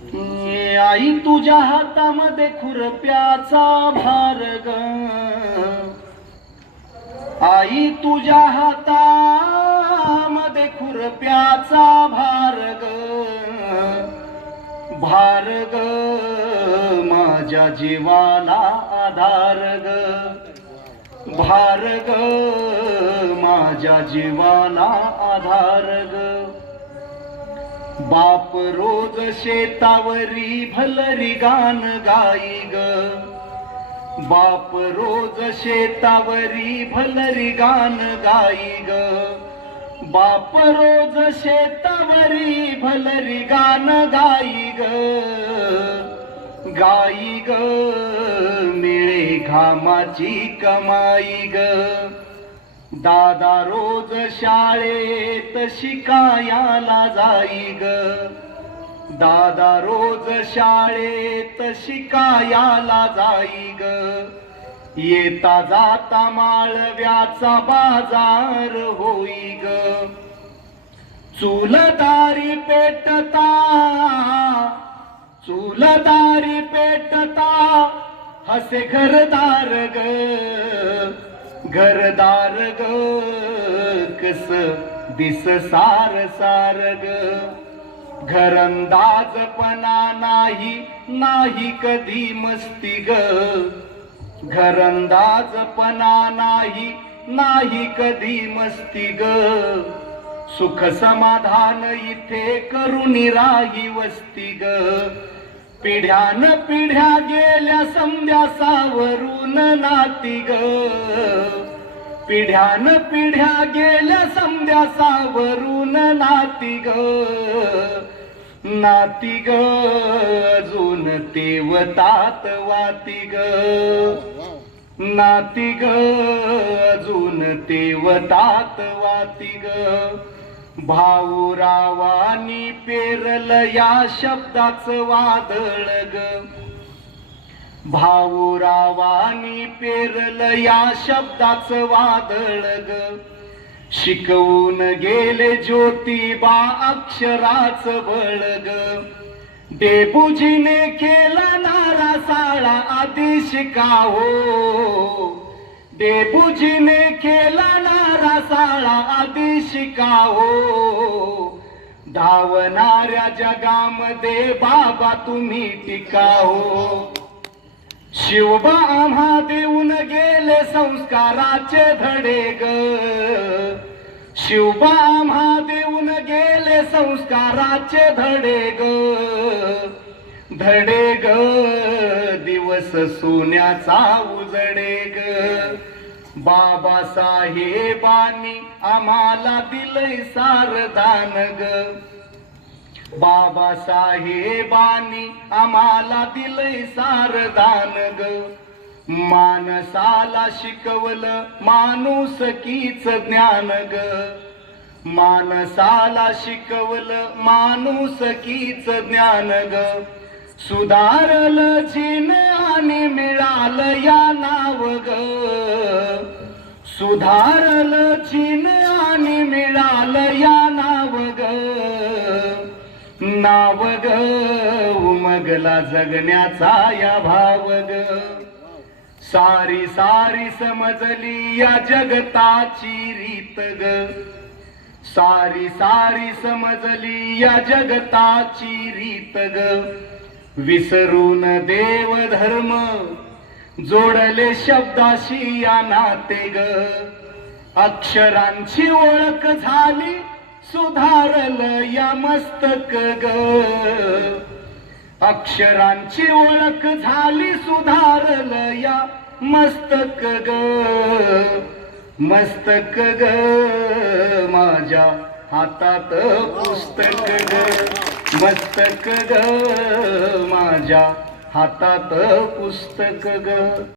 आई तुझ्या हातामध्ये खुरप्याचा भार ग. आई तुझ्या हातामध्ये खुरप्याचा भार ग. भार ग माझ्या जीवाला आधार ग. भार ग माझ्या जीवाला आधार ग. बाप रोज शेतावरी भलरी गान गाई ग. बाप रोज शेतावरी भलरी गान गाई ग. बाप रोज शेतावरी भलरी गान गाई ग. गाई ग मिळे घामाची कमाई ग. दादा रोज शाळेत शिकायाला जाई ग. दादा रोज शाळेत शिकायाला जाई ग. येता जाता माळव्याचा बाजार होई ग. चुलदारी पेटता चुलदारी पेटता हसे घरदार ग. घरदार ग कस दिस सार सार ग. घरंदाजपणा नाही नाही कधी मस्ती ग. घरंदाजपणा नाही नाही कधी मस्ती ग. सुख समाधान इथे करुणी राही वस्ती ग. पिढ्यान पिढ्या गेल्या संध्या सावरून नाती ग. पिढ्यान पिढ्या गेल्या समध्या सावरून नाती ग. नाती ग अजून तेवतात वाती ग. नाती ग अजून तेवतात वाती ग. भाऊरावानी पेरल या शब्दाचं वादळ ग. भाऊरावानी पेरल या शब्दाचं वादळ ग. शिकवून गेले ज्योतिबा अक्षराच बळग ग. केला नारा साळा आधी शिकावो हो? देबुजीने केला नारा साळा आधी शिकावो हो? धावणाऱ्या जगामध्ये बाबा तुम्ही टिकावो हो. शिवबा आम्हा देऊन गेले संस्काराचे धडे ग. शिवबा आम्हा देऊन गेले संस्काराचे धडे ग. धडे ग दिवस सोन्याचा उजडे ग. बाबासाहेबांनी आम्हाला दिलंय सारदान ग. बाबासाहेबांनी आम्हाला दिलंय सारदान ग. मानसाला शिकवलं माणूस कीच ज्ञान ग. मानसाला शिकवलं माणूस कीच ज्ञान ग. सुधारलं जिन आणि मिळालं या नाव ग. सुधारलं जीन नाव ग उमगला जगण्याचा या भाव ग सारी सारी समजली या जगताची रीत ग सारी सारी समजली या जगताची रीत ग विसरून देव धर्म जोडले शब्दाशी या नाते ग अक्षरांची ओळख झाली सुधारल या मस्तक ग. अक्षरांची ओळख झाली सुधारल या मस्तक ग. मस्तक ग माझ्या हातात पुस्तक ग. मस्तक ग माझ्या हातात पुस्तक ग.